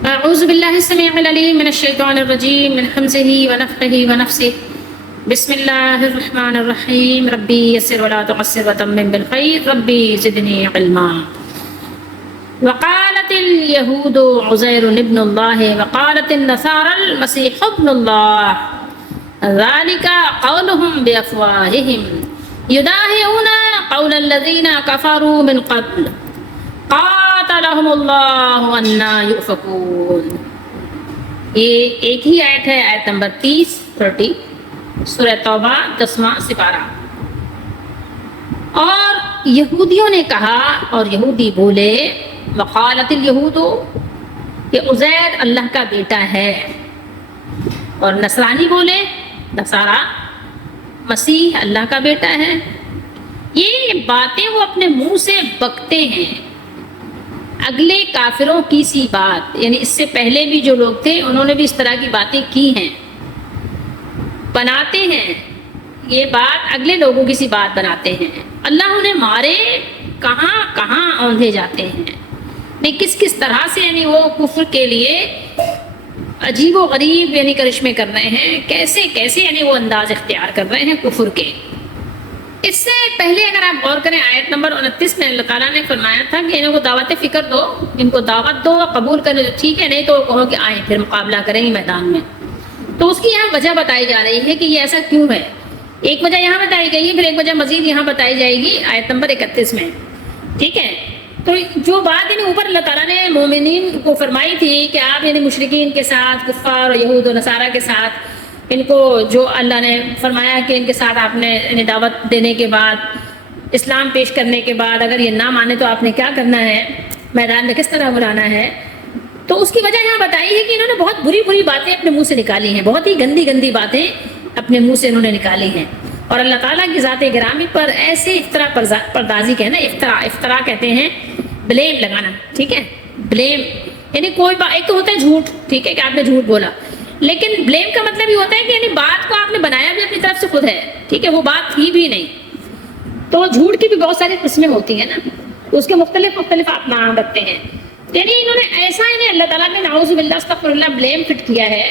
أعوذ بالله السميع العليم من الشيطان الرجيم من همزه ونفخه ونفسه. بسم الله الرحمن الرحيم. ربي يسر ولا تعسر وتمم بالخير. ربي زدني علما. وقالت اليهود عزير ابن الله وقالت النصارى المسيح ابن الله ذلك قولهم بأفواههم يداهئون قول الذين كفروا من قبل قاتلهم اللہ انا یؤفکون. یہ ایک ہی آیت ہے، آیت نمبر 30 سورہ توبہ 10واں سپارہ. اور یہودیوں نے کہا اور یہودی بولے وقالت الیہود کہ عزیر اللہ کا بیٹا ہے، اور نصرانی بولے نصارہ مسیح اللہ کا بیٹا ہے. یہ باتیں وہ اپنے منہ سے بکتے ہیں. اگلے کافروں کی سی بات، یعنی اس سے پہلے بھی جو لوگ تھے انہوں نے بھی اس طرح کی باتیں کی ہیں، بناتے ہیں. یہ بات اگلے لوگوں کی سی بات بناتے ہیں. اللہ انہیں مارے، کہاں کہاں اوندھے جاتے ہیں، نہیں کس کس طرح سے یعنی وہ کفر کے لیے عجیب و غریب یعنی کرشمے کر رہے ہیں، کیسے کیسے یعنی وہ انداز اختیار کر رہے ہیں کفر کے. اس سے پہلے اگر آپ غور کریں آیت نمبر 29 میں اللہ تعالیٰ نے فرمایا تھا کہ ان کو دعوت فکر دو، ان کو دعوت دو، قبول کریں تو ٹھیک ہے، نہیں تو کہو کہ آئیں پھر مقابلہ کریں گے میدان میں. تو اس کی یہاں وجہ بتائی جا رہی ہے کہ یہ ایسا کیوں ہے. ایک وجہ یہاں بتائی گئی ہے، پھر ایک وجہ مزید یہاں بتائی جائے گی آیت نمبر 31 میں. ٹھیک ہے، تو جو بات یعنی اوپر اللہ تعالیٰ نے مومنین کو فرمائی تھی کہ آپ یعنی مشرکین کے ساتھ، کفار اور یہود و نصارہ کے ساتھ، ان کو جو اللہ نے فرمایا کہ ان کے ساتھ آپ نے یعنی دعوت دینے کے بعد، اسلام پیش کرنے کے بعد اگر یہ نہ مانے تو آپ نے کیا کرنا ہے، میدان میں کس طرح بلانا ہے. تو اس کی وجہ یہاں بتائی ہے کہ انہوں نے بہت بری بری باتیں اپنے منہ سے نکالی ہیں، بہت ہی گندی گندی باتیں اپنے منہ سے انہوں نے نکالی ہیں. اور اللہ تعالیٰ کی ذات گرامی پر ایسے افطرا پردازی کہنا، افطرا کہتے ہیں بلیم لگانا. ٹھیک ہے، بلیم یعنی کوئی ایک تو ہوتا ہے جھوٹ، ٹھیک ہے کہ آپ نے جھوٹ بولا، لیکن بلیم کا مطلب یہ ہوتا ہے کہ یعنی بات کو آپ نے بنایا بھی اپنی طرف سے خود ہے، ٹھیک ہے، وہ بات تھی بھی نہیں. تو جھوٹ کی بھی بہت ساری قسمیں ہوتی ہیں نا، اس کے مختلف آپ نام رکھتے ہیں. یعنی انہوں نے ایسا یعنی اللہ تعالیٰ نے نعوذ باللہ استغفر اللہ بلیم فٹ کیا ہے.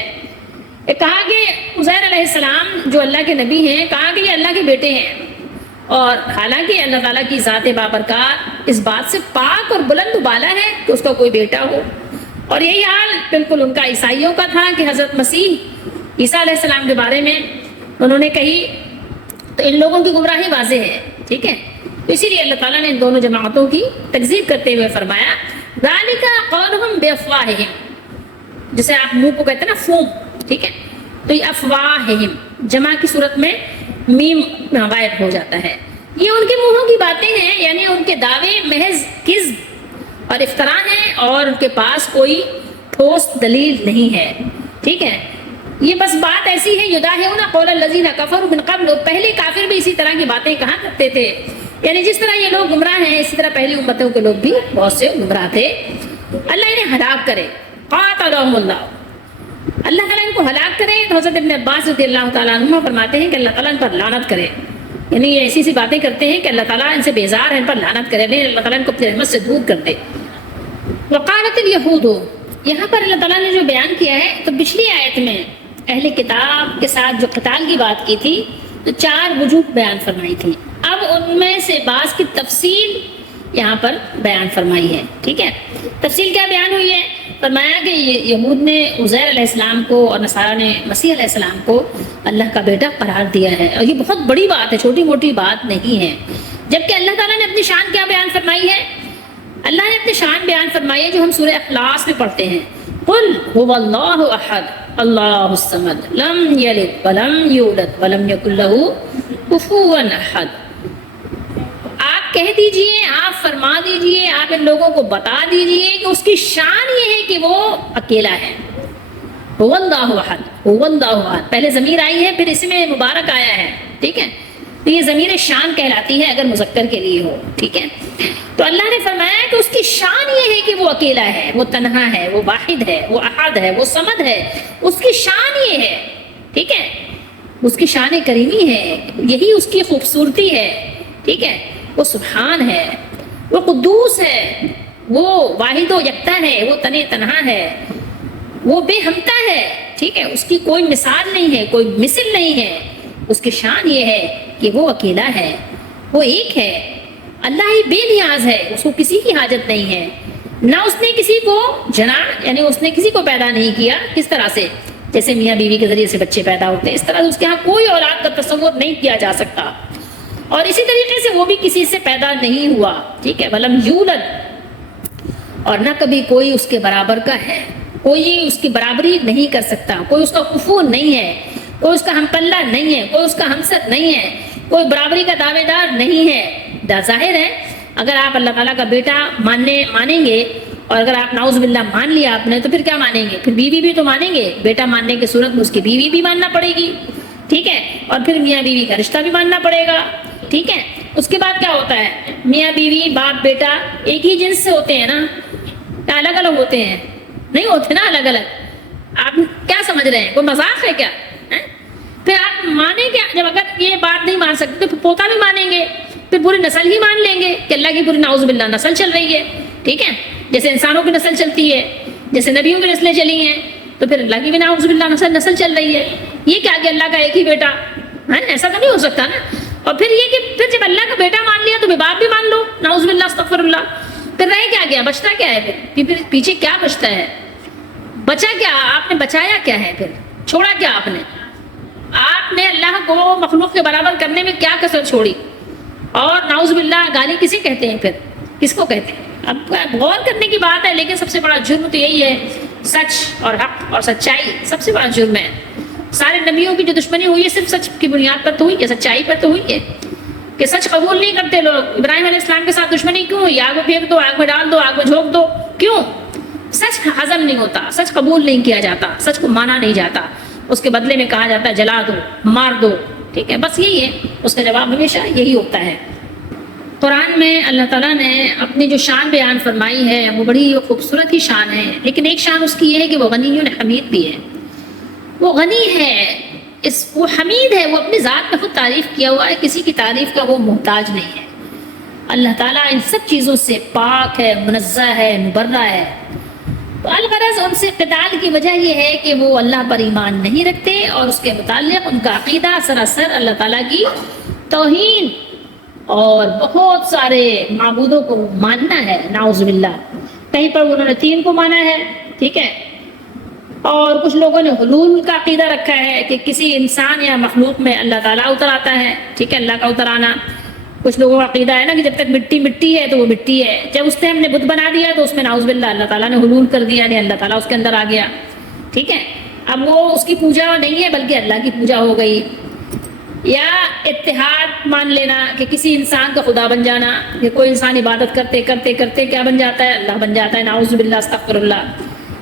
کہا کہ عزیر علیہ السلام جو اللہ کے نبی ہیں، کہا کہ یہ اللہ کے بیٹے ہیں، اور حالانکہ اللہ تعالیٰ کی ذات بابرکات اس بات سے پاک اور بلند و بالا ہے کہ اس کا کوئی بیٹا ہو. اور یہی حال بالکل ان کا عیسائیوں کا تھا کہ حضرت مسیح عیسیٰ علیہ السلام کے بارے میں انہوں نے کہی. تو ان لوگوں کی گمراہی واضح ہے. ٹھیک ہے، تو اسی لیے اللہ تعالیٰ نے ان دونوں جماعتوں کی تکذیب کرتے ہوئے فرمایا ذالک قولہم بافواہہم، جسے آپ منہ کو کہتے ہیں نا فوم. ٹھیک ہے، تو یہ افواہہم جمع کی صورت میں میم غائب ہو جاتا ہے. یہ ان کے منہوں کی باتیں ہیں، یعنی ان کے دعوے محض کذب اور افطرا ہیں، اور ان کے پاس کوئی ٹھوس دلیل نہیں ہے. ٹھیک ہے، یہ بس بات ایسی ہے یداہئون قول الذین کفروا من قبل، پہلے کافر بھی اسی طرح کی باتیں کہا کرتے تھے. یعنی جس طرح یہ لوگ گمراہ ہیں اسی طرح پہلی امتوں کے لوگ بھی بہت سے گمراہ تھے. اللہ انہیں ہلاک کرے، قاتلہم اللہ، اللہ تعالیٰ ان کو ہلاک کرے. تو حضرت ابن عباس رضی اللہ تعالیٰ عنہ فرماتے ہیں کہ اللہ تعالیٰ ان پر لعنت کرے. یعنی یہ ایسی سی باتیں کرتے ہیں کہ اللہ تعالیٰ ان سے بیزار ہے، ان پر لعنت کرے، نہیں اللہ تعالیٰ ان کو اپنی رحمت سے دور کر دے. وقالت الیہود، یہاں پر اللہ تعالیٰ نے جو بیان کیا ہے، تو پچھلی آیت میں اہل کتاب کے ساتھ جو قتال کی بات کی تھی تو 4 وجوہ بیان فرمائی تھی. اب ان میں سے بعض کی تفصیل یہاں پر بیان فرمائی ہے. ٹھیک ہے، تفصیل کیا بیان ہوئی ہے؟ فرمایا کہ یہود نے عزیر علیہ السلام کو اور نصارہ نے مسیح علیہ السلام کو اللہ کا بیٹا قرار دیا ہے، اور یہ بہت بڑی بات ہے، چھوٹی موٹی بات نہیں ہے. جبکہ اللہ تعالیٰ نے اپنی شان کیا بیان فرمائی ہے؟ اللہ نے اپنی شان بیان فرمائی ہے جو ہم سورہ اخلاص میں پڑھتے ہیں، قل هو اللہ احد اللہ الصمد لم یلد ولم یولد ولم یکن لہ کفوا احد. آپ کہہ دیجئے، آپ فرما دیجئے، آپ ان لوگوں کو بتا دیجئے کہ اس کی شان یہ ہے کہ وہ اکیلا ہے. هو اللہ احد، هو اللہ احد، پہلے ضمیر آئی ہے پھر اس میں مبارک آیا ہے. ٹھیک ہے، تو یہ ضمیر شان کہلاتی ہے اگر مذکر کے لیے ہو. ٹھیک ہے، تو اللہ نے فرمایا کہ اس کی شان یہ ہے کہ وہ اکیلا ہے، وہ تنہا ہے، وہ واحد ہے، وہ احد ہے، وہ صمد ہے. اس کی شان یہ ہے. ٹھیک ہے، اس کی شان کریمی ہے، یہی اس کی خوبصورتی ہے. ٹھیک ہے، وہ سبحان ہے، وہ قدوس ہے، وہ واحد و یکتا ہے، وہ تنہا ہے. وہ بے ہمتا ہے، ٹھیک ہے، اس کی کوئی مثال نہیں ہے، کوئی مثل نہیں ہے. اس کی شان یہ ہے کہ وہ اکیلا ہے، وہ ایک ہے. اللہ ہی بے نیاز ہے، اس کو کسی کی حاجت نہیں ہے. نہ اس نے کسی کو جنا، یعنی اس نے کسی کو پیدا نہیں کیا. کس طرح سے؟ جیسے میاں بیوی کے ذریعے سے بچے پیدا ہوتے ہیں، اس طرح سے اس کے ہاں کوئی اولاد کا تصور نہیں کیا جا سکتا. اور اسی طریقے سے وہ بھی کسی سے پیدا نہیں ہوا، ٹھیک ہے. ولم یولد، اور نہ کبھی کوئی اس کے برابر کا ہے، کوئی اس کی برابری نہیں کر سکتا، کوئی اس کا کفو نہیں ہے، کوئی اس کا ہم پلہ نہیں ہے، کوئی اس کا ہمسر نہیں ہے، کوئی برابری کا دعوے دار نہیں ہے. ظاہر ہے اگر آپ اللہ تعالیٰ کا بیٹا مانیں گے، اور اگر آپ نعوذ باللہ مان لیا آپ نے، تو پھر کیا مانیں گے؟ پھر بیوی بھی تو مانیں گے. بیٹا ماننے کی صورت میں اس کی بیوی بھی ماننا پڑے گی، ٹھیک ہے. اور پھر میاں بیوی کا رشتہ بھی ماننا پڑے گا، ٹھیک ہے. اس کے بعد کیا ہوتا ہے؟ میاں بیوی باپ بیٹا ایک ہی جنس سے ہوتے ہیں نا، کیا الگ الگ ہوتے ہیں؟ نہیں ہوتے نا الگ الگ. آپ کیا سمجھ رہے ہیں؟ کوئی مذاق ہے کیا؟ پھر آپ مانیں گے، جب اگر یہ بات نہیں مان سکتے تو پوتا بھی مانیں گے، پھر پوری نسل ہی مان لیں گے کہ اللہ کی پوری نعوذ باللہ نسل چل رہی ہے، ٹھیک ہے. جیسے انسانوں کی نسل چلتی ہے، جیسے نبیوں کی نسلیں چلی ہیں، تو پھر اللہ کی بھی نعوذ باللہ نسل چل رہی ہے. یہ کیا کہ اللہ کا ایک ہی بیٹا ہے؟ ایسا تو نہیں ہو سکتا نا. اور پھر یہ کہ پھر جب اللہ کا بیٹا مان لیا تو باپ بھی مان لو، نعوذ باللہ استغفر اللہ. پھر رہ کیا گیا؟ بچتا کیا ہے پھر پیچھے کیا بچتا ہے؟ بچا کیا؟ آپ نے بچایا کیا ہے؟ پھر چھوڑا کیا آپ نے؟ آپ نے اللہ کو مخلوق کے برابر کرنے میں کیا کسر چھوڑی؟ اور نعوذ باللہ گالی کسے کہتے ہیں؟ پھر کس کو کہتے ہیں؟ اب غور کرنے کی بات ہے، لیکن سب سے بڑا جرم تو یہی ہے، سچ اور حق اور سچائی سب سے بڑا جرم ہے. سارے نبیوں کی جو دشمنی ہوئی ہے صرف سچ کی بنیاد پر تو ہوئی ہے، سچائی پر تو ہوئی ہے، کہ سچ قبول نہیں کرتے لوگ. ابراہیم علیہ السلام کے ساتھ دشمنی کیوں ہوئی؟ آگ میں پھینک دو، آگ میں ڈال دو، آگ میں جھونک دو. کیوں؟ سچ ہضم نہیں ہوتا، سچ قبول نہیں کیا جاتا، سچ کو مانا نہیں جاتا. اس کے بدلے میں کہا جاتا ہے جلا دو، مار دو، ٹھیک ہے. بس یہی ہے، اس کا جواب ہمیشہ یہی ہوتا ہے. قرآن میں اللہ تعالیٰ نے اپنی جو شان بیان فرمائی ہے وہ بڑی خوبصورت ہی شان ہے، لیکن ایک شان اس کی یہ ہے کہ وہ غنی حمید بھی ہے. وہ غنی ہے، وہ حمید ہے، وہ اپنی ذات میں خود تعریف کیا ہوا ہے، کسی کی تعریف کا وہ محتاج نہیں ہے. اللہ تعالیٰ ان سب چیزوں سے پاک ہے، منزہ ہے، مبرہ ہے. تو الغرض ان سے قتال کی وجہ یہ ہے کہ وہ اللہ پر ایمان نہیں رکھتے، اور اس کے متعلق ان کا عقیدہ سراسر اللہ تعالیٰ کی توہین اور بہت سارے معبودوں کو ماننا ہے، نعوذ باللہ. کہیں پر انہوں نے 3 کو مانا ہے، ٹھیک ہے. اور کچھ لوگوں نے حلول کا عقیدہ رکھا ہے کہ کسی انسان یا مخلوق میں اللہ تعالیٰ اتر آتا ہے، ٹھیک ہے، اللہ کا اتر آنا. کچھ لوگوں کا عقیدہ ہے نا کہ جب تک مٹی ہے تو وہ مٹی ہے، جب اس نے ہم نے بت بنا دیا تو اس میں نعوذ باللہ اللہ تعالیٰ نے حلول کر دیا، یعنی اللہ تعالیٰ اس کے اندر آ گیا، ٹھیک ہے. اب وہ اس کی پوجا نہیں ہے بلکہ اللہ کی پوجا ہو گئی. یا اتحاد مان لینا کہ کسی انسان کا خدا بن جانا، کہ کوئی انسان عبادت کرتے کرتے کرتے کیا بن جاتا ہے؟ اللہ بن جاتا ہے، نعوذ باللہ استغفر اللہ.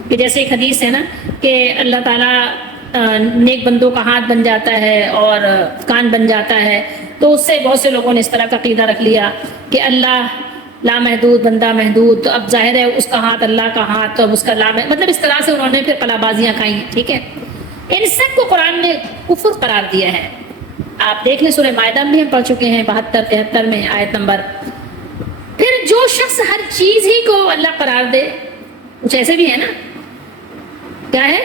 کہ جیسے ایک حدیث ہے نا کہ اللہ تعالیٰ نیک بندوں کا ہاتھ بن جاتا ہے اور کان بن جاتا ہے، تو اس سے بہت سے لوگوں نے اس طرح کا عقیدہ رکھ لیا کہ اللہ لامحدود، بندہ محدود، تو اب ظاہر ہے اس کا ہاتھ اللہ کا ہاتھ، تو اب اس کا مطلب اس طرح سے انہوں نے پھر قلا بازیاں کھائیں، ٹھیک ہے. ان سب کو قرآن نے کفر قرار دیا ہے. آپ دیکھ لیں سورہ مائدہ میں ہم پڑھ چکے ہیں 72-73 میں آیت نمبر. پھر جو شخص ہر چیز ہی کو اللہ قرار دے، کچھ ایسے بھی ہے نا، کیا ہے؟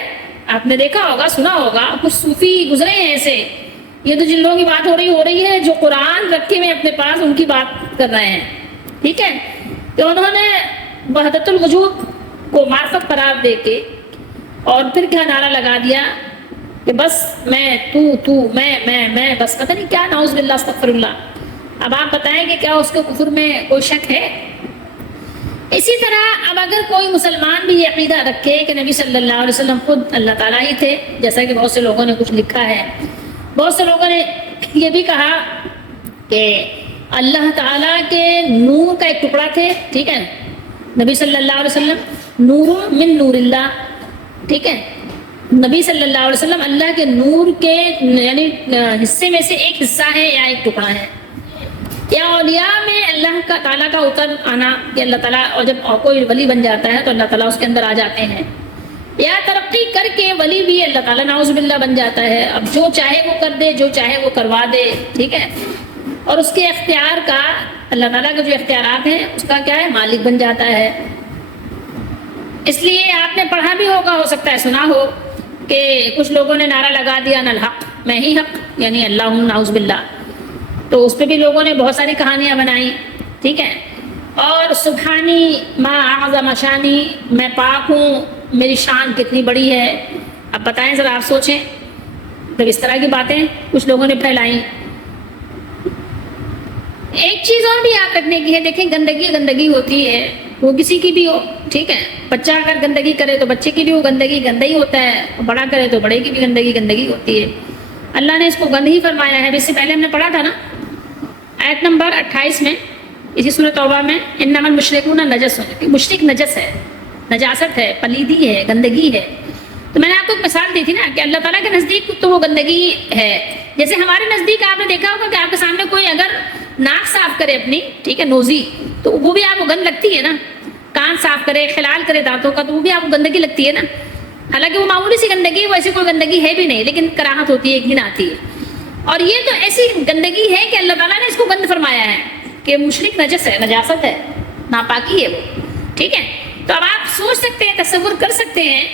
آپ نے دیکھا ہوگا، سنا ہوگا، کچھ صوفی گزرے ہیں ایسے. یہ تو جن لوگوں کی بات ہو رہی ہے جو قرآن رکھے ہوئے اپنے پاس، ان کی بات کر رہے ہیں، ٹھیک ہے. کہ انہوں نے وحدت الوجود کو معرفت قرار دے کے اور پھر کیا نعرہ لگا دیا کہ بس میں تو میں بس پتہ نہیں کیا، نعوذ باللہ استغفر اللہ. اب آپ بتائیں کہ کیا اس کے کفر میں کوئی شک ہے؟ اسی طرح اب اگر کوئی مسلمان بھی یہ عقیدہ رکھے کہ نبی صلی اللہ علیہ وسلم خود اللہ تعالیٰ ہی تھے، جیسا کہ بہت سے لوگوں نے کچھ لکھا ہے، بہت سے لوگوں نے یہ بھی کہا کہ اللہ تعالیٰ کے نور کا ایک ٹکڑا تھے، ٹھیک ہے، نبی صلی اللہ علیہ وسلم نور من نور اللہ، ٹھیک ہے. نبی صلی اللہ علیہ وسلم اللہ کے نور کے یعنی حصے میں سے ایک حصہ ہے یا ایک ٹکڑا ہے. یا اولیاء میں اللہ کا تعالیٰ کا اتر آنا کہ اللہ تعالیٰ، اور جب کوئی ولی بن جاتا ہے تو اللہ تعالیٰ اس کے اندر آ جاتے ہیں. یا ترقی کر کے ولی بھی اللہ تعالیٰ نعوذ باللہ بن جاتا ہے، اب جو چاہے وہ کر دے، جو چاہے وہ کروا دے، ٹھیک ہے. اور اس کے اختیار کا، اللہ تعالیٰ کے جو اختیارات ہیں اس کا کیا ہے؟ مالک بن جاتا ہے. اس لیے آپ نے پڑھا بھی ہوگا، ہو سکتا ہے سنا ہو، کہ کچھ لوگوں نے نعرہ لگا دیا ان الحق، میں ہی حق، یعنی اللہ ہوں، نعوذ باللہ. تو اس پہ بھی لوگوں نے بہت ساری کہانیاں بنائیں، ٹھیک ہے. اور سبحانی ما اعظم شانی، میں پاک ہوں، میری شان کتنی بڑی ہے. اب بتائیں ذرا، آپ سوچیں، جب اس طرح کی باتیں کچھ لوگوں نے پھیلائیں. ایک چیز اور بھی یاد رکھنے کی ہے، دیکھیں گندگی گندگی ہوتی ہے، وہ کسی کی بھی ہو، ٹھیک ہے. بچہ اگر گندگی کرے تو بچے کی بھی وہ گندگی گندا ہی ہوتا ہے، بڑا کرے تو بڑے کی بھی گندگی گندگی ہوتی ہے. اللہ نے اس کو گند ہی فرمایا ہے. اس سے پہلے ہم نے پڑھا تھا نا آیت نمبر 28 میں اسی سورۃ توبہ میں، انما المشرکون نجس، مشرک نجس ہے، نجاست ہے، پلیدی ہے، گندگی ہے. تو میں نے آپ کو ایک مثال دی تھی نا کہ اللہ تعالیٰ کے نزدیک تو وہ گندگی ہے. جیسے ہمارے نزدیک آپ نے دیکھا ہوگا کہ آپ کے سامنے کوئی اگر ناک صاف کرے اپنی، ٹھیک ہے، نوزی، تو وہ بھی آپ کو گند لگتی ہے نا. کان صاف کرے، خلال کرے دانتوں کا، تو وہ بھی آپ کو گندگی لگتی ہے نا. حالانکہ وہ معمولی سی گندگی، وہ ایسی کوئی گندگی ہے بھی نہیں، لیکن کراہت ہوتی ہے، ایک دن آتی ہے. اور یہ تو ایسی گندگی ہے کہ اللہ تعالیٰ نے اس کو گند فرمایا ہے کہ مشرک نجس ہے، نجاست ہے، ناپاکی ہے وہ، ٹھیک ہے. تو اب آپ سوچ سکتے ہیں، تصور کر سکتے ہیں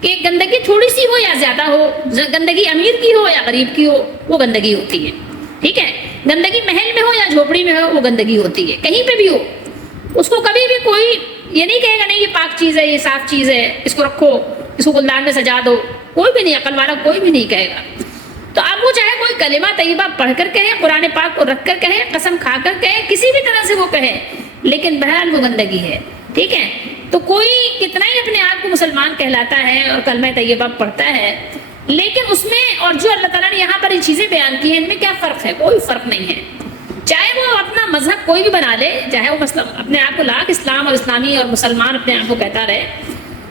کہ گندگی تھوڑی سی ہو یا زیادہ ہو، گندگی امیر کی ہو یا غریب کی ہو، وہ گندگی ہوتی ہے، ٹھیک ہے. گندگی محل میں ہو یا جھوپڑی میں ہو، وہ گندگی ہوتی ہے، کہیں پہ بھی ہو. اس کو کبھی بھی کوئی یہ نہیں کہے گا نہیں یہ پاک چیز ہے، یہ صاف چیز ہے، اس کو رکھو، اس کو گلدان میں سجا دو. کوئی بھی نہیں، عقل والا کوئی بھی نہیں کہے گا. تو اب وہ چاہے کوئی کلمہ طیبہ پڑھ کر کہے، قرآن پاک کو رکھ کر کہے، قسم کھا کر کہے، کسی بھی طرح سے وہ کہے، لیکن بہرحال وہ گندگی ہے، ٹھیک ہے. تو کوئی کتنا ہی اپنے آپ کو مسلمان کہلاتا ہے اور کلمہ طیبہ پڑھتا ہے، لیکن اس میں اور جو اللہ تعالیٰ نے یہاں پر یہ چیزیں بیان کی ہیں، ان میں کیا فرق ہے؟ کوئی فرق نہیں ہے. چاہے وہ اپنا مذہب کوئی بھی بنا لے، چاہے وہ اپنے آپ کو لاکھ اسلام اور اسلامی اور مسلمان اپنے آپ کو کہتا رہے،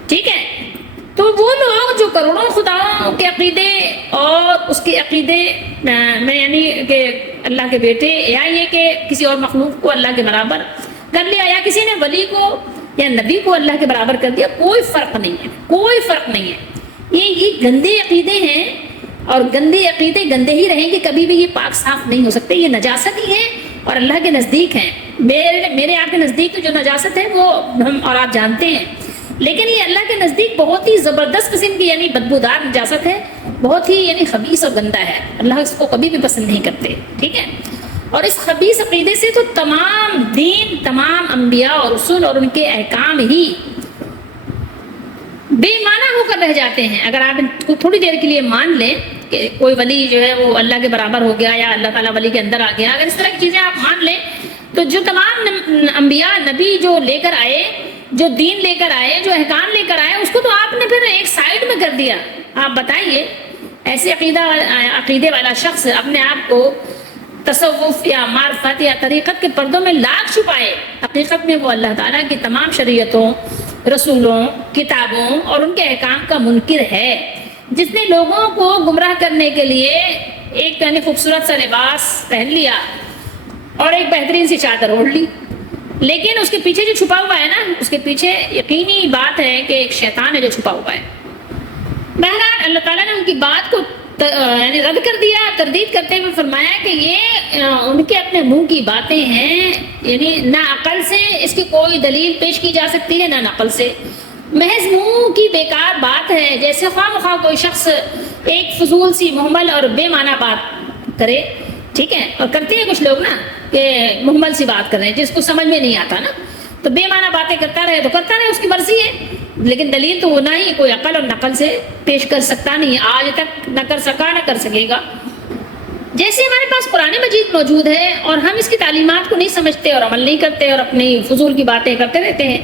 ٹھیک ہے. تو وہ لوگ جو کروڑوں خداؤں کے عقیدے اور اس کے عقیدے میں، یعنی کہ اللہ کے بیٹے، یا یہ کہ کسی اور مخلوق کو اللہ کے برابر کر لیا، یا کسی نے ولی کو یا نبی کو اللہ کے برابر کر دیا، کوئی فرق نہیں ہے، کوئی فرق نہیں ہے. یہ گندے عقیدے ہیں، اور گندے عقیدے گندے ہی رہیں گے، کبھی بھی یہ پاک صاف نہیں ہو سکتے. یہ نجاست ہی ہے اور اللہ کے نزدیک ہیں. میرے آپ کے نزدیک تو جو نجاست ہے وہ ہم اور آپ جانتے ہیں، لیکن یہ اللہ کے نزدیک بہت ہی زبردست قسم کی، یعنی بدبودار نجاست ہے، بہت ہی یعنی خبیث اور گندا ہے. اللہ اس کو کبھی بھی پسند نہیں کرتے، ٹھیک ہے. اور اس خبیث عقیدے سے تو تمام دین، تمام انبیاء اور رسول اور ان کے احکام ہی بے معنی ہو کر رہ جاتے ہیں. اگر آپ ان کو تھوڑی دیر کے لیے مان لیں کہ کوئی ولی جو ہے وہ اللہ کے برابر ہو گیا، یا اللہ تعالیٰ ولی کے اندر آ گیا، اگر اس طرح کی چیزیں آپ مان لیں، تو جو تمام انبیاء نبی جو لے کر آئے، جو دین لے کر آئے، جو احکام لے کر آئے، اس کو تو آپ نے پھر ایک سائڈ میں کر دیا. آپ بتائیے، ایسے عقیدے والا شخص اپنے آپ کو تصوف یا معرفت یا طریقت کے پردوں میں لاکھ چھپائے، حقیقت میں وہ اللہ تعالیٰ کی تمام شریعتوں، رسولوں، کتابوں اور ان کے احکام کا منکر ہے، جس نے لوگوں کو گمراہ کرنے کے لیے ایک یعنی خوبصورت سا لباس پہن لیا اور ایک بہترین سی چادر اوڑھ لی، لیکن اس کے پیچھے جو چھپا ہوا ہے نا، اس کے پیچھے یقینی بات ہے کہ ایک شیطان ہے جو چھپا ہوا ہے. بہرحال اللہ تعالیٰ نے ان کی بات کو یعنی رد کر دیا، تردید کرتے ہوئے فرمایا کہ یہ ان کے اپنے منہ کی باتیں ہیں، یعنی نہ عقل سے اس کی کوئی دلیل پیش کی جا سکتی ہے، نہ نقل سے، محض منہ کی بیکار بات ہے. جیسے خواہ مخواہ کوئی شخص ایک فضول سی محمل اور بے معنی بات کرے، ٹھیک ہے، اور کرتے ہیں کچھ لوگ نا کہ محمل سی بات کر رہے ہیں جس کو سمجھ میں نہیں آتا نا، تو بے معنی باتیں کرتا رہے تو کرتا رہے، اس کی مرضی ہے، لیکن دلیل تو وہ نہ ہی کوئی عقل اور نقل سے پیش کر سکتا نہیں، آج تک نہ کر سکا نہ کر سکے گا. جیسے ہمارے پاس قرآن مجید موجود ہے اور ہم اس کی تعلیمات کو نہیں سمجھتے اور عمل نہیں کرتے اور اپنی فضول کی باتیں کرتے رہتے ہیں،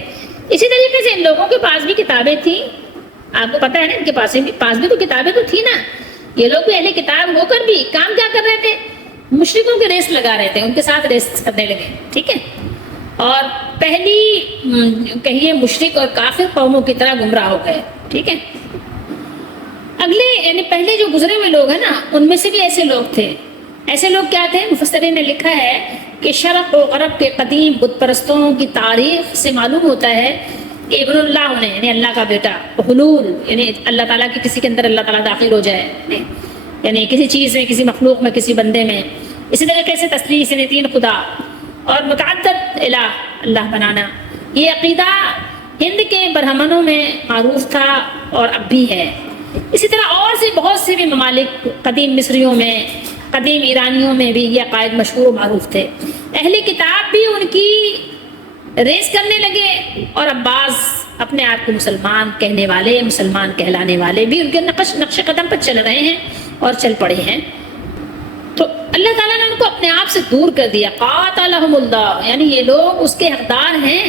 اسی طریقے سے ان لوگوں کے پاس بھی کتابیں تھیں. آپ کو پتہ ہے نا، ان کے پاس بھی تو کتابیں تو تھیں نا. یہ لوگ بھی اہل کتاب ہو کر بھی کام کیا کر رہے تھے؟ مشرکوں کے ریس لگا رہے تھے، ان کے ساتھ ریس کرنے لگے، ٹھیک ہے. اور پہلی کہیے مشرک اور کافر قوموں کی طرح گمراہ ہو گئے، ٹھیک ہے. اگلے یعنی پہلے جو گزرے ہوئے لوگ ہیں نا، ان میں سے بھی ایسے لوگ تھے. ایسے لوگ کیا تھے؟ مفسرین نے لکھا ہے کہ شرق و غرب کے قدیم بت پرستوں کی تاریخ سے معلوم ہوتا ہے کہ ابن اللہ انہیں، یعنی اللہ کا بیٹا، حلول یعنی اللہ تعالیٰ کی کسی کے اندر اللہ تعالیٰ داخل ہو جائے، یعنی کسی چیز میں، کسی مخلوق میں، کسی بندے میں. اسی طریقے سے تثلیث یعنی تین خدا اور متعدد الہ، اللہ بنانا، یہ عقیدہ ہند کے برہمنوں میں معروف تھا اور اب بھی ہے۔ اسی طرح اور سے بہت سے بھی ممالک، قدیم مصریوں میں، قدیم ایرانیوں میں بھی یہ عقائد مشہور و معروف تھے۔ اہل کتاب بھی ان کی ریس کرنے لگے، اور اب بعض اپنے آپ کو مسلمان کہنے والے، مسلمان کہلانے والے بھی ان کے نقش قدم پر چل رہے ہیں اور چل پڑے ہیں۔ تو اللہ تعالیٰ نے ان کو اپنے آپ سے دور کر دیا۔ قاتلہم اللہ، یعنی یہ لوگ اس کے حقدار ہیں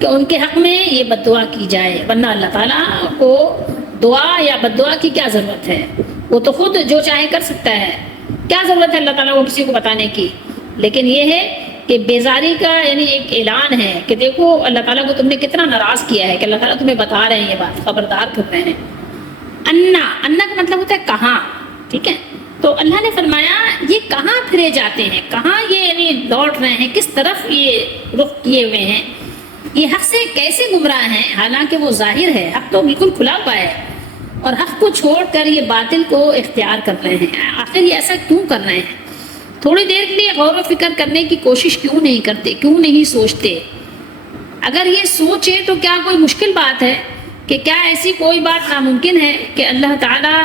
کہ ان کے حق میں یہ بد دعا کی جائے، ورنہ اللہ تعالیٰ کو دعا یا بد دعا کی کیا ضرورت ہے؟ وہ تو خود جو چاہے کر سکتا ہے، کیا ضرورت ہے اللہ تعالیٰ کو کسی کو بتانے کی؟ لیکن یہ ہے کہ بیزاری کا یعنی ایک اعلان ہے کہ دیکھو اللہ تعالیٰ کو تم نے کتنا ناراض کیا ہے، کہ اللہ تعالیٰ تمہیں بتا رہے ہیں یہ بات، خبردار کر رہے ہیں۔ انا کا مطلب ہوتا ہے کہاں، ٹھیک ہے؟ تو اللہ نے فرمایا یہ کہاں پھرے جاتے ہیں، کہاں یہ یعنی لوٹ رہے ہیں، کس طرف یہ رخ کیے ہوئے ہیں، یہ حق سے کیسے گمراہ ہیں، حالانکہ وہ ظاہر ہے، حق تو بالکل کھلا ہوا ہے، اور حق کو چھوڑ کر یہ باطل کو اختیار کر رہے ہیں۔ آخر یہ ایسا کیوں کر رہے ہیں؟ تھوڑی دیر کے لیے غور و فکر کرنے کی کوشش کیوں نہیں کرتے، کیوں نہیں سوچتے؟ اگر یہ سوچے تو کیا کوئی مشکل بات ہے؟ کہ کیا ایسی کوئی بات ناممکن ہے کہ اللہ تعالیٰ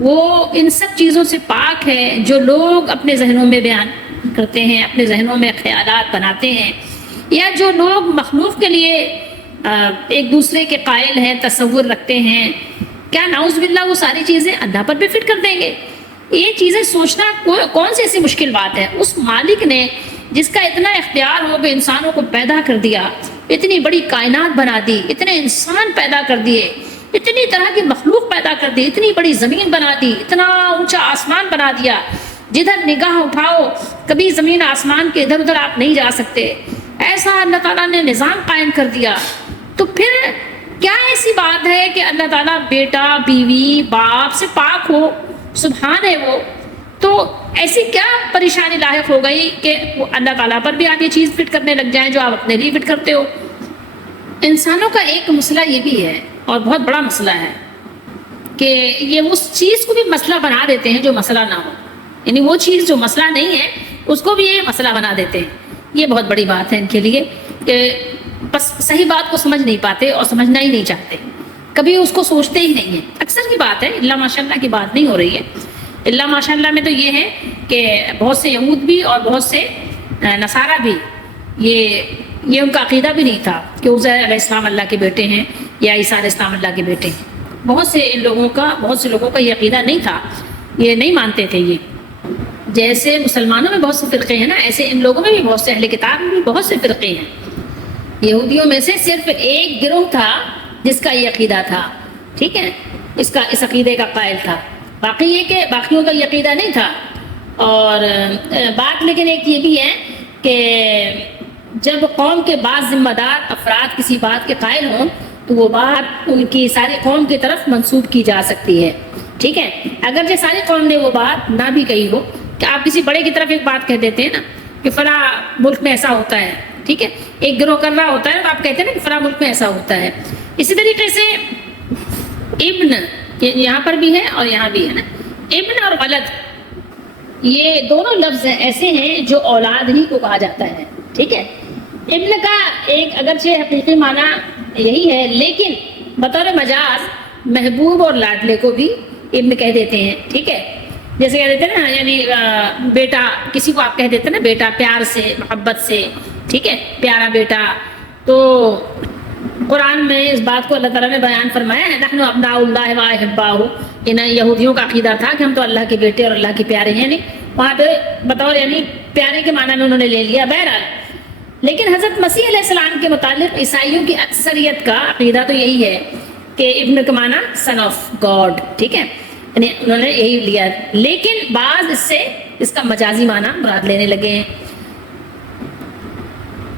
وہ ان سب چیزوں سے پاک ہے جو لوگ اپنے ذہنوں میں بیان کرتے ہیں، اپنے ذہنوں میں خیالات بناتے ہیں، یا جو لوگ مخلوق کے لیے ایک دوسرے کے قائل ہیں، تصور رکھتے ہیں، کیا نعوذ باللہ وہ ساری چیزیں اللہ پر بھی فٹ کر دیں گے؟ یہ چیزیں سوچنا کون سی ایسی مشکل بات ہے؟ اس مالک نے جس کا اتنا اختیار ہو کہ انسانوں کو پیدا کر دیا، اتنی بڑی کائنات بنا دی، اتنے انسان پیدا کر دیے، اتنی طرح کی مخلوق پیدا کر دی، اتنی بڑی زمین بنا دی، اتنا اونچا آسمان بنا دیا، جدھر نگاہ اٹھاؤ کبھی زمین آسمان کے ادھر ادھر آپ نہیں جا سکتے، ایسا اللہ تعالیٰ نے نظام قائم کر دیا۔ تو پھر کیا ایسی بات ہے کہ اللہ تعالیٰ بیٹا، بیوی، باپ سے پاک ہو، سبحان ہے وہ، تو ایسی کیا پریشانی لاحق ہو گئی کہ وہ اللہ تعالیٰ پر بھی آپ یہ چیز فٹ کرنے لگ جائیں جو آپ اپنے لیے فٹ کرتے ہو؟ انسانوں کا ایک مسئلہ یہ بھی ہے، اور بہت بڑا مسئلہ ہے، کہ یہ اس چیز کو بھی مسئلہ بنا دیتے ہیں جو مسئلہ نہ ہو، یعنی وہ چیز جو مسئلہ نہیں ہے اس کو بھی یہ مسئلہ بنا دیتے ہیں۔ یہ بہت بڑی بات ہے ان کے لیے کہ بس صحیح بات کو سمجھ نہیں پاتے اور سمجھنا ہی نہیں چاہتے، کبھی اس کو سوچتے ہی نہیں ہیں۔ اکثر کی بات ہے، اللہ ماشاء اللہ کی بات نہیں ہو رہی ہے۔ اللہ ماشاء اللہ میں تو یہ ہے کہ بہت سے یہود بھی اور بہت سے نصارہ بھی یہ ان کا عقیدہ بھی نہیں تھا کہ عزیر علیہ السلام اللہ کے بیٹے ہیں یا عیسیٰ علیہ السلام اللہ کے بیٹے ہیں۔ بہت سے لوگوں کا یہ عقیدہ نہیں تھا، یہ نہیں مانتے تھے۔ یہ جیسے مسلمانوں میں بہت سے فرقے ہیں نا، ایسے ان لوگوں میں بھی بہت سے، اہل کتاب میں بھی بہت سے فرقے ہیں۔ یہودیوں میں سے صرف ایک گروہ تھا جس کا یہ عقیدہ تھا، ٹھیک ہے، اس عقیدے کا قائل تھا، باقی یہ کہ باقیوں کا یہ عقیدہ نہیں تھا۔ اور بات لیکن ایک یہ بھی ہے کہ جب قوم کے بعض ذمہ دار افراد کسی بات کے قائل ہوں تو وہ بات ان کی ساری قوم کی طرف منسوب کی جا سکتی ہے، ٹھیک ہے، اگرچہ ساری قوم نے وہ بات نہ بھی کہی ہو۔ کہ آپ کسی بڑے کی طرف ایک بات کہہ دیتے ہیں نا کہ فلاں ملک میں ایسا ہوتا ہے، ٹھیک ہے، ایک گروہ کر رہا ہوتا ہے تو آپ کہتے ہیں نا کہ فلاں ملک میں ایسا ہوتا ہے۔ اسی طریقے سے ابن یہاں پر بھی ہے اور یہاں بھی ہے نا، ابن اور ولد یہ دونوں لفظ ایسے ہیں جو اولاد ہی کو کہا جاتا ہے، ٹھیک ہے۔ ابن کا ایک اگرچہ حقیقی معنی یہی ہے، لیکن بطور مجاز محبوب اور لاڈلے کو بھی ابن کہہ دیتے ہیں، ٹھیک ہے، جیسے کہہ دیتے ہیں نا، یعنی بیٹا، کسی کو آپ کہہ دیتے ہیں نا بیٹا، پیار سے، محبت سے، ٹھیک ہے، پیارا بیٹا۔ تو قرآن میں اس بات کو اللہ تعالیٰ نے بیان فرمایا ہے، نحن ابناء اللہ و احباؤہ، ان یہودیوں کا عقیدہ تھا کہ ہم تو اللہ کے بیٹے اور اللہ کے پیارے ہیں، یعنی وہاں پہ بطور یعنی پیارے کے معنی میں انہوں نے لے لیا۔ بہرحال لیکن حضرت مسیح علیہ السلام کے متعلق عیسائیوں کی اکثریت کا عقیدہ تو یہی ہے کہ ابن کا معنی سن آف گاڈ، ٹھیک ہے، یعنی انہوں نے یہی لیا، لیکن بعض اس کا مجازی معنی مراد لینے لگے ہیں۔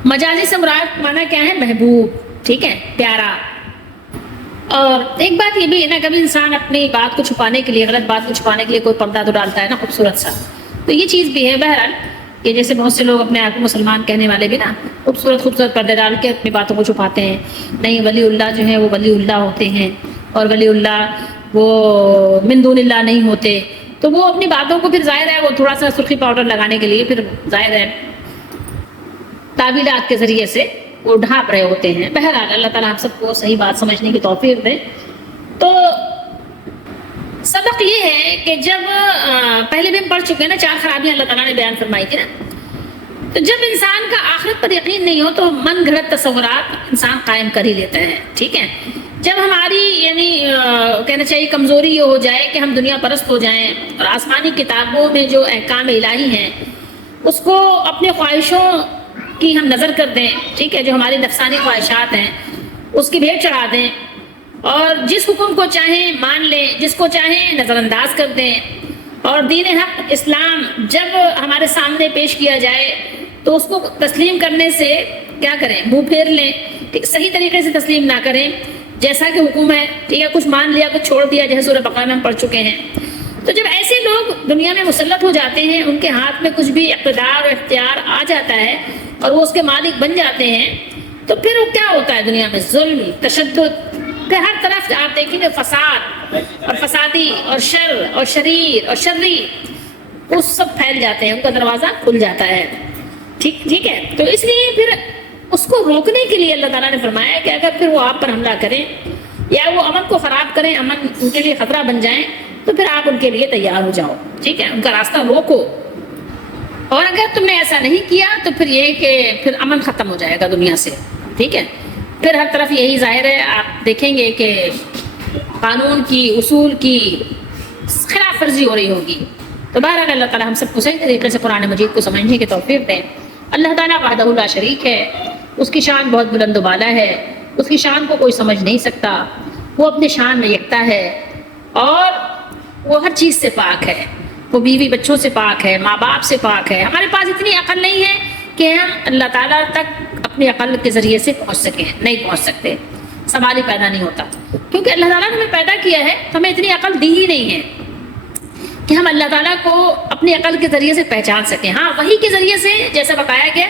مجازی سے مراد معنی کیا ہے؟ محبوب، ٹھیک ہے، پیارا۔ اور ایک بات یہ بھی ہے نا، کبھی انسان اپنی بات کو چھپانے کے لیے، غلط بات کو چھپانے کے لیے کوئی پردہ تو ڈالتا ہے نا خوبصورت سا، تو یہ چیز بھی ہے۔ بہرحال کہ جیسے بہت سے لوگ اپنے آپ کو مسلمان کہنے والے بھی نا خوبصورت پردے ڈال کے اپنی باتوں کو چھپاتے ہیں، نہیں ولی اللہ جو ہے وہ ولی اللہ ہوتے ہیں، اور ولی اللہ وہ من دون اللہ نہیں ہوتے، تو وہ اپنی باتوں کو پھر ظاہر ہے وہ تھوڑا سا سرخی پاؤڈر لگانے کے لیے پھر ظاہر ہے تعویلات کے ذریعے سے وہ ڈھانپ رہے ہوتے ہیں. بہرحال اللہ تعالیٰ ہم سب کو صحیح بات سمجھنے کی توفیق دے. تو سبق یہ ہے کہ جب پہلے بھی ہم پڑھ چکے ہیں نا 4 خرابیاں اللہ تعالیٰ نے بیان فرمائی تھی نا. تو جب انسان کا آخرت پر یقین نہیں ہو تو من گھڑت تصورات انسان قائم کر ہی لیتا ہے. ٹھیک ہے. جب ہماری یعنی کہنا چاہیے کمزوری یہ ہو جائے کہ ہم دنیا پرست ہو جائیں اور آسمانی کتابوں میں جو احکام الہی ہیں اس کو اپنے خواہشوں کی ہم نظر کر دیں. ٹھیک ہے. جو ہماری نفسانی خواہشات ہیں اس کی بھیٹ چڑھا دیں اور جس حکم کو چاہیں مان لیں, جس کو چاہیں نظر انداز کر دیں. اور دین حق اسلام جب ہمارے سامنے پیش کیا جائے تو اس کو تسلیم کرنے سے کیا کریں, منہ پھیر لیں. صحیح طریقے سے تسلیم نہ کریں جیسا کہ حکم ہے. ٹھیک ہے. کچھ مان لیا, کچھ چھوڑ دیا, جیسے سورہ بقرہ میں ہم پڑھ چکے ہیں. تو جب ایسے لوگ دنیا میں مسلط ہو جاتے ہیں, ان کے ہاتھ میں کچھ بھی اقتدار اور اختیار آ جاتا ہے اور وہ اس کے مالک بن جاتے ہیں, تو پھر وہ کیا ہوتا ہے دنیا میں؟ ظلم, تشدد. پھر ہر طرف آپ دیکھیں گے فساد اور فسادی اور شر اور شریر اور شریر وہ سب پھیل جاتے ہیں, ان کا دروازہ کھل جاتا ہے. ٹھیک ہے. تو اس لیے پھر اس کو روکنے کے لیے اللہ تعالیٰ نے فرمایا کہ اگر پھر وہ آپ پر حملہ کریں یا وہ امن کو خراب کریں, امن ان کے لیے خطرہ بن جائیں, تو پھر آپ ان کے لیے تیار ہو جاؤ. ٹھیک ہے. ان کا راستہ روکو. اور اگر تم نے ایسا نہیں کیا تو پھر یہ کہ پھر امن ختم ہو جائے گا دنیا سے. ٹھیک ہے. پھر ہر طرف یہی ظاہر ہے, آپ دیکھیں گے کہ قانون کی, اصول کی خلاف ورزی ہو رہی ہوگی. تو بہرحال اللہ تعالیٰ ہم سب کو صحیح طریقے سے قرآن مجید کو سمجھنے کی توفیق دیں. اللہ تعالیٰ وحدہ لا شریک ہے, اس کی شان بہت بلند و بالا ہے, اس کی شان کو کوئی سمجھ نہیں سکتا. وہ اپنے شان میں یکتا ہے اور وہ ہر چیز سے پاک ہے. وہ بیوی بچوں سے پاک ہے, ماں باپ سے پاک ہے. ہمارے پاس اتنی عقل نہیں ہے کہ ہم اللہ تعالیٰ تک اپنی عقل کے ذریعے سے پہنچ سکیں. نہیں پہنچ سکتے, سوال ہی پیدا نہیں ہوتا. کیونکہ اللہ تعالیٰ نے ہمیں پیدا کیا ہے تو ہمیں اتنی عقل دی ہی نہیں ہے کہ ہم اللہ تعالیٰ کو اپنی عقل کے ذریعے سے پہچان سکیں. ہاں, وحی کے ذریعے سے جیسا بتایا گیا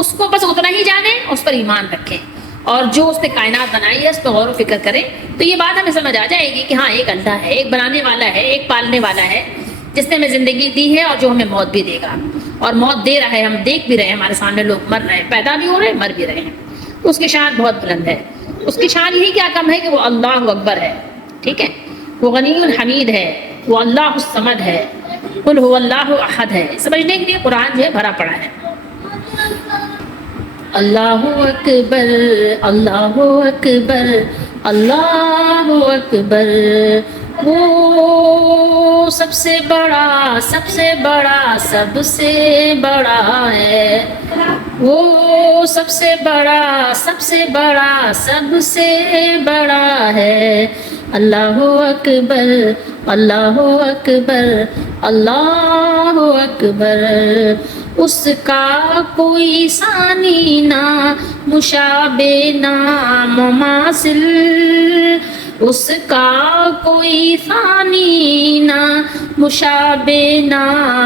اس کو بس اتنا ہی جانیں, اس پر ایمان رکھیں اور جو اس نے کائنات بنائی ہے اس پہ غور و فکر کریں. تو یہ بات ہمیں سمجھ آ جائے گی کہ ہاں ایک اللہ ہے, ایک بنانے والا ہے, ایک پالنے والا ہے, جس نے ہمیں زندگی دی ہے اور جو ہمیں موت بھی دے گا. اور موت دے رہا ہے, ہم دیکھ بھی رہے ہیں, ہمارے سامنے لوگ مر رہے ہیں, پیدا بھی ہو رہے ہیں, مر بھی رہے ہیں. تو اس کی شان بہت بلند ہے. اس کی شان یہی کیا کم ہے کہ وہ اللہ اکبر ہے. ٹھیک ہے. وہ غنی الحمید ہے, وہ اللہ الصمد ہے, قل هو اللہ احد ہے. سمجھنے کے لیے قرآن جو ہے بھرا پڑا ہے. اللہ اکبر, اللہ اکبر, اللہ اکبر. وہ سب سے بڑا, سب سے بڑا, سب سے بڑا ہے. وہ سب سے بڑا, سب سے بڑا, سب سے بڑا ہے. اللہ اکبر, اللہ اکبر, اللہ اکبر. اس کا کوئی ثانی نہ مشابہ نہ مماثل. اس کا کوئی ثانی نہ مشابہ نہ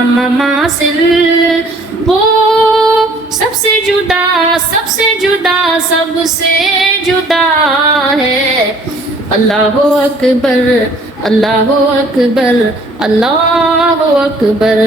مماثل. وہ سب سے جدا, سب سے جدا, سب سے جدا ہے. اللہ اکبر, اللہ اکبر, اللہ اکبر.